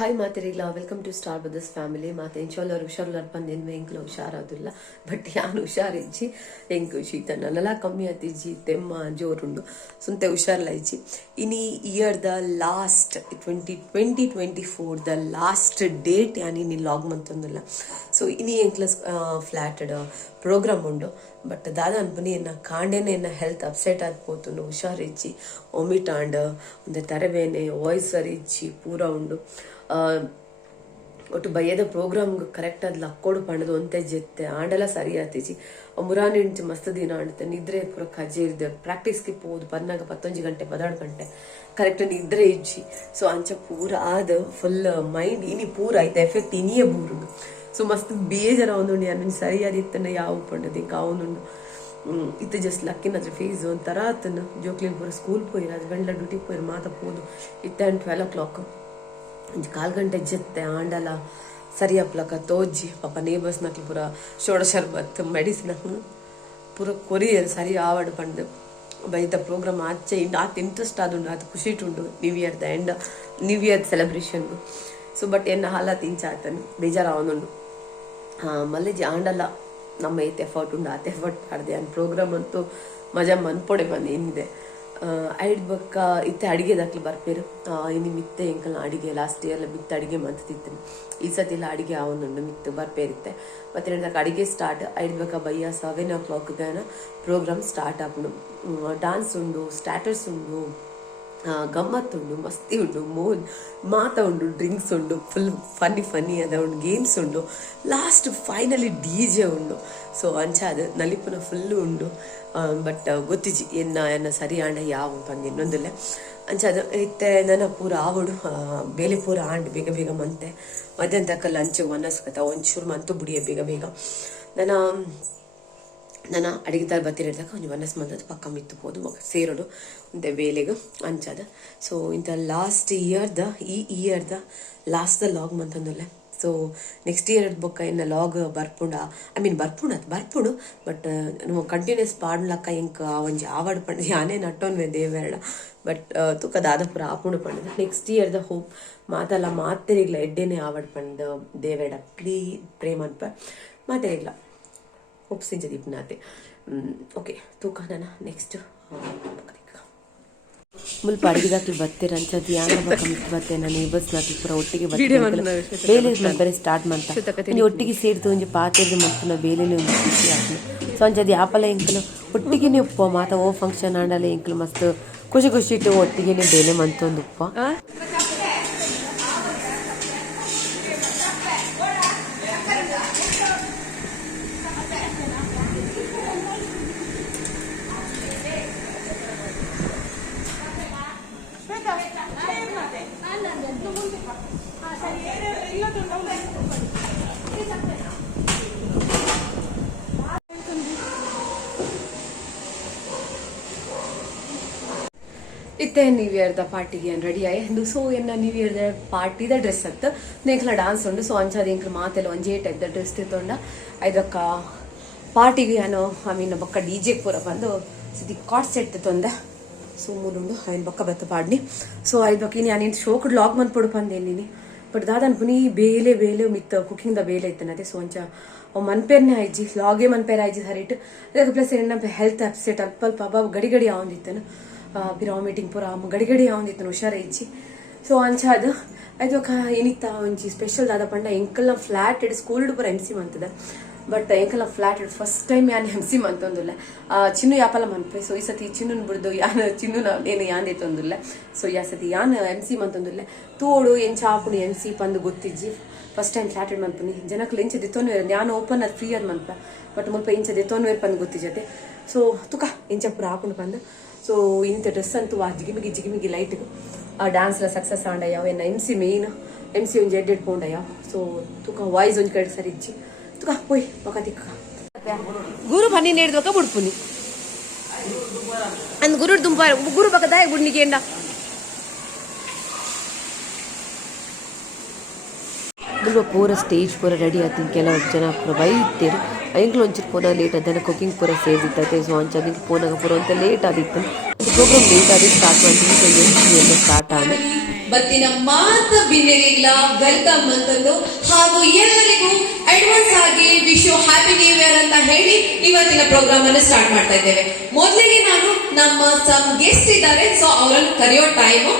Hi ಮಾತಿರಿಲ್ಲ welcome to star ಬದಸ್ family ಮಾತೆ ಇನ್ಶಾಲ್ಲ ಹುಷಾರ್ಲಾರ್ ಬಂದು ಏನು ಎಂಕ್ಲ ಹುಷಾರಾದಿಲ್ಲ ಬಟ್ ಯಾನು ಹುಷಾರಿಜ್ಜಿ ಎಂಕ್ ಶೀತ ನನ್ನಲ್ಲ ಕಮ್ಮಿ ಆತಿಜ್ಜಿ ತೆಮ್ಮ ಜೋರುಂಡು ಸುಂತೆ ಹುಷಾರ್ಲ ಇಜ್ಜಿ ಇನಿ ಇಯರ್ ದ ಲಾಸ್ಟ್ 2024 ದ ಲಾಸ್ಟ್ ಡೇಟ್ ಯಾನಿ ಲಾಗ್ ಮಂತೊಂದಿಲ್ಲ ಸೊ ಇನಿ ಎಂಕ್ಲ ಫ್ಲಾಟೆಡ್ ಪ್ರೋಗ್ರಾಮ್ ಉಂಡು ಬಟ್ ದಾದ ಅನ್ಪನಿ ಎನ್ನ ಕಾಂಡೇನೆ ಎನ್ನ ಹೆಲ್ತ್ ಅಪ್ಸೆಟ್ ಆದ್ಪೋತು ಹುಷಾರಿಜ್ಜಿ ಒಮಿಟಾಂಡ್ ಒಂದು ತರಬೇನೆ ವಾಯ್ಸ್ ಸರಿಜ್ಜಿ ಪೂರ ಉಂಡು ಒಟ್ಟು ಬಯ್ಯದ ಪ್ರೋಗ್ರಾಮ್ ಕರೆಕ್ಟ್ ಆದ್ ಲಕ್ಕೋಡು ಪಂಡದು ಒಂತೆ ಜೆತ್ತೆ ಆಂಡೆಲ್ಲ ಸರಿ ಆತಿಜಿ ಮುರಾನಿ ಇಂಚು ಮಸ್ತ್ ದಿನ ಆಡುತ್ತೆ ನಿದ್ರೆ ಪೂರ ಕಜೆ ಇರ್ದೆ ಪ್ರಾಕ್ಟೀಸ್ಗೆ ಪೋದು ಪನ್ನಾಗ 11 ಗಂಟೆ 12 ಗಂಟೆ ಕರೆಕ್ಟ್ ನಿದ್ರೆ ಇಜ್ಜಿ ಸೊ ಅಂಚ ಪೂರ ಆದ ಫುಲ್ ಮೈಂಡ್ ಇನಿ ಪೂರ ಆಯ್ತು ಎಫೆಕ್ಟ್ ಇನಿಯೇ ಬೂರುಂಡು ಸೊ ಮಸ್ತ್ ಬೇಜಾರ ಅವನುಂಡು ಯಾರು ಸರಿಯಾದಿತ್ತನ್ನ ಯಾವ ಪಂಡದು ಇಂಕ ಅವನುಂಡು ಇತ್ತು ಜಸ್ಟ್ ಲಕ್ಕಿನ ಹತ್ರ ಫೇಸ್ ಒಂಥರ ಆತನ ಜೋಕ್ಲಿನ ಪೂರ ಸ್ಕೂಲ್ ಪೋಯಿರ ಹಸ್ಬೆಂಡ್ಲ ಡ್ಯೂಟಿಗೆ ಪೋಯಿರ ಮಾತಪ್ಪೋದು ಇತ್ತ 12 o'clock ಒಂದು 4 ಗಂಟೆ ಜತ್ತೆ ಆಂಡಲ ಸರಿ ಅಪ್ಲಕ ತೋಜಿ ಪಾಪ ನೇಬರ್ಸ್ ನಕ್ಲು ಪೂರ ಶೋಡ ಶರ್ಬತ್ ಮೆಡಿಸಿನ್ ಪೂರ ಕೊರಿಯರ್ ಸರಿ ಆವಡ್ ಪಂಡು ಬೈತ ಪ್ರೋಗ್ರಾಮ್ ಆಚೆ ಆತ ಇಂಟ್ರೆಸ್ಟ್ ಆದುಂಡು ಆತ ಖುಷಿ ಉಂಡು ನ್ಯೂ ಇಯರ್ದ end new year celebration so but ಎನ್ನ ಹಾಲಾತ್ ಇಂಚ ಆತನು ಬೇಜಾರ ಅವನುಂಡು ಮಲ್ಲೆಜಿ ಆಂಡಲ್ಲ ನಮ್ಮ ಐತೆ ಎಫರ್ಟ್ ಉಂಡು ಆತ ಎಫರ್ಟ್ ಮಾಡಿದೆ ಅನ್ ಪ್ರೋಗ್ರಾಮ್ ಅಂತೂ ಮಜಾ ಮನ್ಪೊಡೆ ಬಂದು ಏನಿದೆ ಐಡ್ ಬೊಕ್ಕ ಇತ್ತೆ ಅಡಿಗೆ ದಾಕ್ಲು ಬರ್ಪೇರು ಇನ್ನು ಮಿತ್ತೆ ಎಂಕಲ್ನ ಅಡಿಗೆ ಲಾಸ್ಟ್ ಇಯರ್ಲ ಮಿತ್ತೆ ಅಡಿಗೆ ಮಂತಿತ್ತು ಈ ಸತಿ ಎಲ್ಲ ಅಡಿಗೆ ಅವನುಂಡು ಮಿತ್ತು ಬರ್ಪೇರಿತ್ತೆ ಮತ್ತೆ ಹೇಳಿದಾಗ ಅಡಿಗೆ ಸ್ಟಾರ್ಟ್ ಐಡ್ ಬೊಕ್ಕ ಬಯ್ಯ 7 o'clock ಪ್ರೋಗ್ರಾಮ್ ಸ್ಟಾರ್ಟ್ ಆಪುಂಡು ಡಾನ್ಸ್ ಉಂಡು ಸ್ಟಾಟರ್ಸ್ ಉಂಡು ಗಮ್ಮತ್ತುಂಡು ಮಸ್ತಿ ಉಂಡು ಮಾತ ಉಂಡು ಡ್ರಿಂಕ್ಸ್ ಉಂಡು ಫುಲ್ ಫನ್ನಿ ಅದ ಉಂಡು ಗೇಮ್ಸ್ ಉಂಡು ಲಾಸ್ಟ್ ಫೈನಲಿ DJ ಉಂಡು ಸೊ ಅಂಚ ಅದು ನಲಿಪುನ ಫುಲ್ಲು ಉಂಡು ಬಟ್ ಗೊತ್ತಿಜಿ ಎನ್ನ ಸರಿ ಆಂಡ ಯಾವ ಪಂದು ಇನ್ನೊಂದಿಲ್ಲ ಅಂಚ ಅದು ಇತ್ತೆ ನನ್ನ ಪೂರ ಆವಡು ಬೇಲೆ ಪೂರ ಆಂಡ್ ಬೇಗ ಮಂತೆ ಮಧ್ಯಾಹ್ನ ತಕ್ಕ ಲಂಚ್ ಮನಸ್ಕತ ಒಂಚೂರು ಮಂತು ಬುಡಿಯ ಬೇಗ ನನ್ನ ಅಡಿಗೆ ತರ ಬತ್ತಿರಿದಾಗ ಒಂದು ಮನಸ್ಸು ಮಂದದ್ದು ಪಕ್ಕ ಮಿತ್ತುಬೋದು ಸೇರೋಡು ಒಂದೇ ಬೇಲೆಗೆ ಅಂಚದ ಸೊ ಇಂಥ ಲಾಸ್ಟ್ ಇಯರ್ದ ಈ ಇಯರ್ದ ಲಾಸ್ಟ್ ಲಾಗ್ ಮಂತಂದುಲ್ಲೆ ಸೊ ನೆಕ್ಸ್ಟ್ ಇಯರ್ ಬೊಕ್ಕ ಇನ್ನು ಲಾಗ್ ಬರ್ಪುಡು ಬಟ್ ನಾವು ಕಂಟಿನ್ಯೂಸ್ ಪಾಡ್ಲಕ್ಕ ಇಂಕ ಒಂಜಿ ಆವಾಡ್ ಪಂಡ ಯಾನೇ ನಟ್ಟೊನ್ವೆ ದೇವೇರಡ ಬಟ್ ತುಕ ದಾದಪುರ ಆಪುಂಡು ಪಂಡದ ನೆಕ್ಸ್ಟ್ ಇಯರ್ದ ಹೋಪ್ ಮಾತಲ್ಲ ಮಾತೆರಿಗ್ಲ ಎಡ್ಡೆನೆ ಆವಾಡ್ ಪಂಡ ದೇವೇರಡ ಪ್ರೇಮ್ ಅನ್ಪ ಮಾತೆರಿಗ್ಲ ಒಪ್ಸಿಂಚ ದೀಪ್ನಾತೆ ಓಕೆ ತೂಕ ನಾನು ನೆಕ್ಸ್ಟ್ ಮುಲ್ಪ ಅಡಿಗೆದಾಕ್ಲಿ ಬತ್ತೀರ ಅಂಚದು ಯಾನ ಬತ್ತೆ ನಾನು ನೇಬರ್ಸ್ ನಾಕ್ಲಿ ಪೂರ ಒಟ್ಟಿಗೆ ಬೇಲೆ ಬೇರೆ ಸ್ಟಾರ್ಟ್ ಮಾಡ್ತಾ ನೀವು ಒಟ್ಟಿಗೆ ಸೇರಿತು ಒಂಜಿ ಪಾತೆರ್ದು ಮಂತುನ ಬೇಲೆನೇ ಒಂದು ಖುಷಿ ಆಗ್ತದೆ ಸೊ ಅಂಚದು ಯಾಪಲ ಎಂಕಲು ಒಟ್ಟಿಗೆ ಉಪ್ಪ ಮಾತ ಓ ಫಂಕ್ಷನ್ ಆಂಡಲ್ಲ ಎಂಕಲು ಮಸ್ತ್ ಖುಷಿ ಇಟ್ಟು ಒಟ್ಟಿಗೆ ಬೇಲೆ ಮಂತೊಂದು ಉಪ್ಪ ಇತ್ತೆ ನ್ಯೂ ಇಯರ್ದ ಪಾರ್ಟಿಗೆ ಏನು ರೆಡಿ ಆಯ್ತು ಸೊ ಎನ್ನ ನ್ಯೂ ಇಯರ್ದ ಪಾರ್ಟಿದ ಡ್ರೆಸ್ ಅತ್ತು ನೆಂಕ್ಲ ಡಾನ್ಸ್ ಉಂಡು ಸೊ ಅಂಚದ ಎಂಕ್ಲ ಮಾತೆಲ್ಲ ಒಂಜೇ ಟೈಪ್ದ ಡ್ರೆಸ್ ತಿತ್ತೊಂಡ ಐದಕ್ಕ ಪಾರ್ಟಿಗೆ ಏನು ಬೊಕ್ಕ DJ ಪೂರ ಬಂದು ಸಿದ್ದಿ ಕಾಟ್ ಸೆಟ್ ತಿತ್ತೊಂದೆ ಸೊ ಮೂರುಂಡು ಐನ್ ಬೊಕ್ಕ ಬತ್ತ ಪಾಡ್ನಿ ಸೊ ಐದು ಬೊಕ್ಕ ಇನ್ನು ನಾನು ಶೋಕಡ್ ಲಾಗ್ ಮಂತ್ ಪಂದೇನಿ ಬಟ್ ದಾದನ್ ಪುನಿ ಬೇಲೆ ಮಿತ್ ಕುಕಿಂಗ್ದ ಬೇಲೆ ಇತ್ತನತೆ ಸೊ ಅಂಚ ಅವು ಮನ್ಪೇರ್ನೇ ಆಯ್ಜಿ ಲಾಗೇ ಮನ್ಪೇರ್ ಆಯ್ಜಿ ಹರಿಟ್ ಅದಕ್ಕೆ ಪ್ಲಸ್ ಎನ್ನ ಹೆಲ್ತ್ ಅಪ್ಸೆಟ್ ಅಲ್ಪ ಗಡಿ ಆವಂದಿತ್ತನು ಬಿರಾ ಮೀಟಿಂಗ್ ಪೂರ ಗಡಿ ಆವಂದಿತ್ತು ಹುಷಾರ ಇಜ್ಜಿ ಸೊ ಅಂಚ ಅದು ಅದು ಏನಿತ್ತ ಒಂಜಿ ಸ್ಪೆಷಲ್ ದಾದ ಪಂಡ ಎಂಕಲ್ನ ಫ್ಲಾಟ್ ಇಡ್ ಸ್ಕೂಲ್ ಪೂರ MC ಮಂತದ ಬಟ್ ಎಂಕಲ್ನ ಫ್ಲಾಟ್ ಇಡ್ ಫಸ್ಟ್ ಟೈಮ್ ಯಾನ್ MC ಮಂತೊಂದುಲ್ಲ ಚಿನ್ನು ಯಾಪಲ ಮನ್ಪೆ ಸೊ ಈ ಸತಿ ಚಿನ್ನನ್ ಬಿಡ್ದು ಚಿನ್ನು ಏನು ಯಾಂದೆ ತೊಂದಿಲ್ಲ ಸೊ ಯಾ ಸತಿ ಯಾನ್ MC ಮಂತೊಂದಿಲ್ಲ ತೋಡು ಎಂಚ ಆಪುಣಿ MC ಪಂದು ಗೊತ್ತಿಜ್ಜಿ ಫಸ್ಟ್ ಟೈಮ್ ಫ್ಲಾಟ್ ಇಡ್ ಮನ್ಪುನಿ ಜನಕ್ಕೆ ಇಂಚ ದಿತ್ತೋನ್ವೇರ್ ನಾನು ಓಪನ್ ಅದು ಫ್ರೀ ಅದ್ ಮನ್ಪ ಬಟ್ ಮುಲ್ಪ ಇಂಚ ದಿತ್ತೋನ್ವೇರ್ ಪಂದು ಗೊತ್ತಿಜತೆ ಸೊ ತುಕ ಇಂಚ ಪೂರ ಆಪುಂಡು ಪಂದು ಸೊ ಇಂಥ ಡ್ರೆಸ್ ಅಂತೂ ಜಿಗಿಮಿಗಿ ಲೈಟ್ ಡ್ಯಾನ್ಸ್ಲ ಸಕ್ಸಸ್ ಆಂಡಯ್ಯಾವ ಎನ್ನ MC ಮೇನ್ MC ಒಂಜಿ ಎಡ್ಡೆಡ್ ಪೋಂಡಯ್ಯಾವ ಸೊ ತುಕ ವಾಯ್ಸ್ ಒಂಜಿ ಕಡೆ ಸರಿ ಇಜ್ಜಿ ತುಕ ಪೋಯ್ ಬೊಕ ತಿಕ್ಕ ಗುರು ಬನ್ನಿ ನೇಡ್ದೊಕ ಬುಡ್ಪುನಿ ಅಂದ್ ಗುರು ದುಂಪ ಗುರು ಬಕ ದಾಯ ಬುಡ್ನಿಗೆ ಎಂಡ ಪೂರ ಸ್ಟೇಜ್ ಪೂರ ರೆಡಿ ಆಯ್ತು ಕೆಲವು ಜನ ಪೂರ ಬೈತೀರಿ ಎಂಕ್ಲು ಒಂಚೂರು ಪೋನ ಲೇಟ್ ಆದ ಕುಕಿಂಗ್ ಪೂರ ಸೇರಿದ್ದತೆ ಸೊ ಅಂಚಾಗಿ ಪೋನಾಗ ಪೂರ ಅಂತ ಲೇಟ್ ಆದಿತ್ತು ಪ್ರೋಗ್ರಾಮ್ ಲೇಟ್ ಆಗಿ ಸ್ಟಾರ್ಟ್ ಮಾಡ್ತೀನಿ ಸೊ ಎಲ್ಲ ಸ್ಟಾರ್ಟ್ ಆದ ಬತ್ತಿನ ಮಾತ ಬಿಂದೆಗಿಲ್ಲ ವೆಲ್ಕಮ್ ಅಂತಂದು ಹಾಗೂ ಎಲ್ಲರಿಗೂ ಅಡ್ವಾನ್ಸ್ ಆಗಿ wish you happy new year ಅಂತ ಹೇಳಿ ಇವತ್ತಿನ ಪ್ರೋಗ್ರಾಮ್ ಅನ್ನು ಸ್ಟಾರ್ಟ್ ಮಾಡ್ತಾ ಇದ್ದೇವೆ. ಮೊದಲಿಗೆ ನಾನು ನಮ್ಮ ಸಮ್ ಗೆಸ್ಟ್ ಇದ್ದಾರೆ, ಸೊ ಅವರನ್ನು ಕರೆಯೋ ಟೈಮು.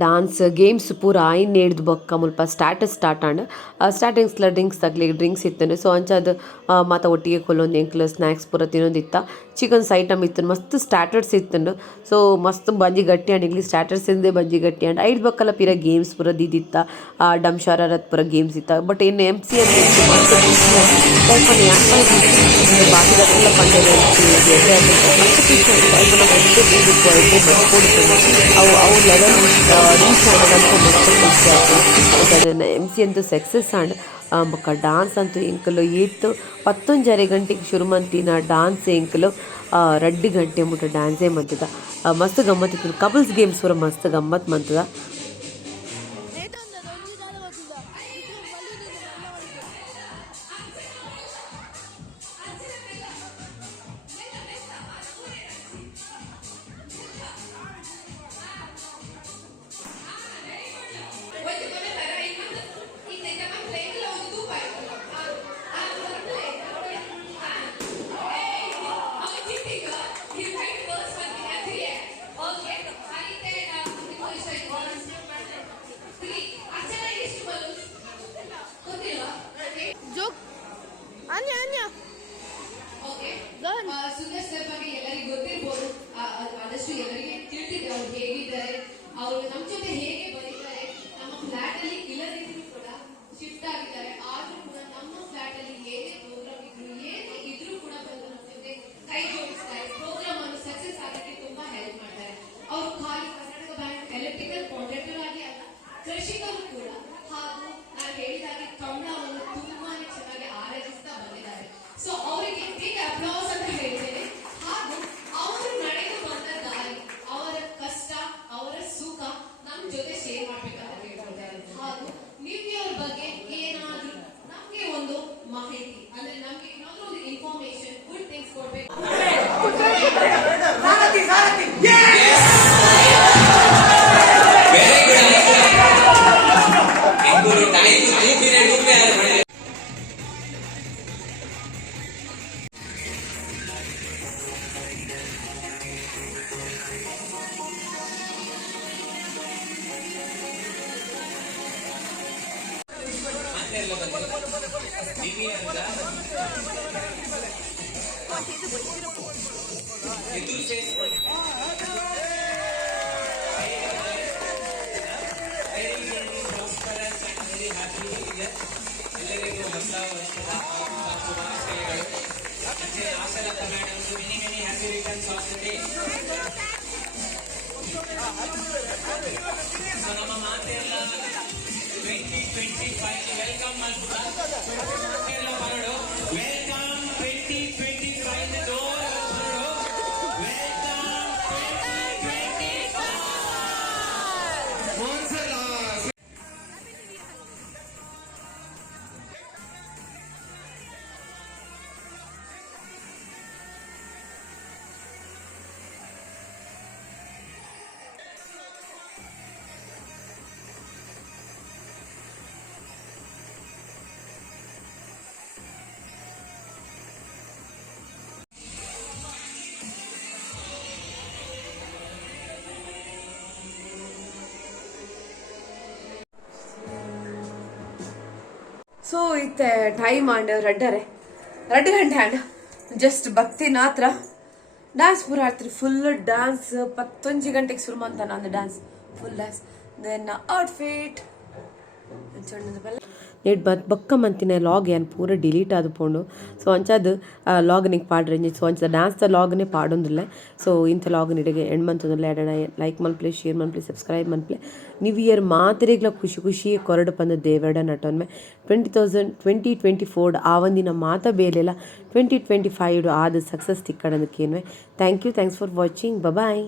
ಡಾನ್ಸ್ ಗೇಮ್ಸ್ ಪೂರ ಆಯ್ನ ಹಿಡ್ದು ಬೊಕ್ಕ ಮುಲ್ಪ ಸ್ಟಾಟಸ್ ಸ್ಟಾರ್ಟ್ ಆಂಡ್ ಸ್ಟಾರ್ಟಿಂಗ್ಸ್ಲ ಡ್ರಿಂಕ್ಸ್ ತಗ್ಲಿ ಡ್ರಿಂಕ್ಸ್ ಇತ್ತಂಡು ಸೊ ಅಂಚಾದ್ ಮಾತ ಒಟ್ಟಿಗೆ ಕೊಲ್ಲೊಂದು ಎಂಕ್ಲು ಸ್ನ್ಯಾಕ್ಸ್ ಪೂರ ತಿನ್ನೊಂದಿತ್ತ ಚಿಕನ್ಸ್ ಐಟಮ್ ಇತ್ತು ಮಸ್ತ್ ಸ್ಟಾರ್ಟರ್ಸ್ ಇತ್ತಂಡು ಸೊ ಮಸ್ತ್ ಬಂಜಿ ಗಟ್ಟಿ ಆಂಡ್ ಇಗ್ಲಿ ಸ್ಟಾರ್ಟರ್ಸ್ ಇಂದೇ ಬಂಜಿ ಗಟ್ಟಿ ಆಂಡ್ ಐಡ್ ಬಕ್ಕಲ್ಲ ಪಿರ ಗೇಮ್ಸ್ ಪೂರ ದಿದಿತ್ತ ಡಮ್ ಶರಾರತ್ ಪೂರ ಗೇಮ್ಸ್ ಇತ್ತ ಬಟ್ ಏನು MC ಬಾಕಿದಕ್ಕೆಲ್ಲ ಪಂದ್ಯ ಅವು ಲೆವೆಲ್ ರೀಚ್ ಆಗೋದಂತ ಮಸ್ತ್ ಖುಷಿ ಆಗ್ತದೆ. MC ಅಂತೂ ಸಕ್ಸಸ್ ಆಂಡ್ ಬೊಕ್ಕ ಡಾನ್ಸ್ ಅಂತೂ ಎಂಕಲು 11 ಗಂಟೆಗೆ ಶುರು ಮಂತಿನ ಡಾನ್ಸ್ ಎಂಕಲು 2 ಗಂಟೆ ಮುಟ್ಟ ಡ್ಯಾನ್ಸೇ ಮಂತದ ಮಸ್ತ್ ಗಮ್ಮತ್ ಇತ್ತು. ಕಪಲ್ಸ್ ಗೇಮ್ಸ್ ಪೂರ ಮಸ್ತ್ ಗಮ್ಮತ್ ಮಂತದ. ಸುಂದರ್ ಸರ್ ಬಗ್ಗೆ ಎಲ್ಲರಿಗೂ ಗೊತ್ತಿರ್ಬೋದು, ಆದಷ್ಟು ಎಲ್ಲರಿಗೆ ತಿಳಿದಿದೆ ಅವ್ರು ಹೇಗಿದ್ದಾರೆ, ಅವರು ನಮ್ಮ ಜೊತೆ ಹೇಗೆ ಬರೀತಾರೆ. ನಮ್ಮ ಫ್ಲಾಟ್ ಅಲ್ಲಿ ಇಲ್ಲದಿದ್ರು ಕೂಡ ಶಿಫ್ಟ್ ಆಗಿದ್ದಾರೆ, ಆದ್ರೂ ಕೂಡ ನಮ್ಮ ಫ್ಲಾಟ್ ಅಲ್ಲಿ ಏನೇ ಪ್ರೋಗ್ರಾಮ್ ಇದ್ರೂ ಕೂಡ ಬಂದು ನಮ್ಮ ಜೊತೆ ಕೈ ಜೋಡಿಸ್ತಾರೆ, ಪ್ರೋಗ್ರಾಮ್ ಅನ್ನು ಸಕ್ಸಸ್ ಆಗಕ್ಕೆ ತುಂಬಾ ಹೆಲ್ಪ್ ಮಾಡ್ತಾರೆ. ಅವರು ಖಾಲಿ ಕರ್ನಾಟಕ ಬ್ಯಾಂಕ್ ಎಲೆಕ್ಟ್ರಿಕಲ್ ಕಾಂಟ್ರಾಕ್ಟರ್ ಆಗಿ ಅಲ್ಲ, ಕೃಷಿಕರು ಕೂಡ, ಹಾಗೂ ನಾನು ಹೇಳಿದಾಗೆ ಕನ್ನಡವನ್ನು ತುಂಬಾನೇ ಚೆನ್ನಾಗಿ ಆರಾಧಿಸ್ತಾ ಬಂದಿದ್ದಾರೆ. ಸೊ ಅವರಿಗೆ ಬಿಗ್ ಅಪ್ಲಾಸ್ ಅಂತ ಹೇಳ್ತೇನೆ. ಹಾಗೂ ಅವರು ನಡೆದು ಬಂದ ದಾರಿ, ಅವರ ಕಷ್ಟ, ಅವರ ಸುಖ ನಮ್ ಜೊತೆ ಶೇರ್ ಮಾಡ್ಬೇಕಂತ ಕೇಳ್ಕೊಳ್ತಾರೆ. ಹಾಗೂ ನಿಮ್ಗೆ ಅವ್ರ ಬಗ್ಗೆ ಏನಾದ್ರೂ ನಮ್ಗೆ ಒಂದು ಮಾಹಿತಿ ಅಂದ್ರೆ ನಮ್ಗೆ ಏನಾದ್ರೂ ಒಂದು ಇನ್ಫಾರ್ಮೇಶನ್ ಗುಡ್ ಥಿಂಗ್ಸ್ ಕೊಡ್ಬೇಕು. ನಮ್ಮ ಮಾತೆಲ್ಲ 2020 ಸೊ ಇತ್ತೆ ಟೈಮ್ ಆಂಡ್ ರಡ್ಡರೆ 2 ಗಂಟೆ ಆಂಡ್ ಜಸ್ಟ್ ಭಕ್ತಿ ನಾತ್ರ ಡ್ಯಾನ್ಸ್ ಪೂರ ಆಡ್ತೀರಿ ಫುಲ್ ಡ್ಯಾನ್ಸ್ 11 ಗಂಟೆಗೆ ಶುರು ಮಾಡ್ತಾನ ನಂದು dance full dance then outfit ನೆಟ್ ಬಕ್ಕ ಮಂತಿನ ಲಾಗ್ ಏನು ಪೂರ ಡಿಲೀಟ್ ಆದುಕೊಂಡು ಸೊ ಅಂಚದು ಲಾಗ್ನಿಗೆ ಪಾಡ್ರೆ ಸೊ ಅಂಚದ ಡ್ಯಾನ್ಸ್ದ ಲಾಗ್ನೇ ಪಾಡೊಂದಿಲ್ಲ ಸೊ ಇಂಥ ಲಾಗ್ ನಿಡೆಗೆ ಎಂಡ್ ಮಂತೊಂದಿಲ್ಲ ಎಡಣ ಲೈಕ್ ಮನ್ಪ್ಲೆ ಶೇರ್ ಮನ್ಪ್ಲೆ ಸಬ್ಸ್ಕ್ರೈಬ್ ಮನ್ಪ್ಲೆ ನ್ಯೂ ಇಯರ್ ಮಾತ್ರೆಗ್ಲ ಖುಷಿ ಕೊರಡು ಪಂದು ದೇವಡ ನಟೊನ್ಮೆ 2024 ಆ ಒಂದಿನ ಮಾತ ಬೇಲೆಲ್ಲ 2025 ಆದ ಸಕ್ಸಸ್ ತಿಕ್ಕಡಂದಕ್ಕೇನ್ವೆ ಥ್ಯಾಂಕ್ಸ್ ಫಾರ್ ವಾಚಿಂಗ್ ಬಾಯ್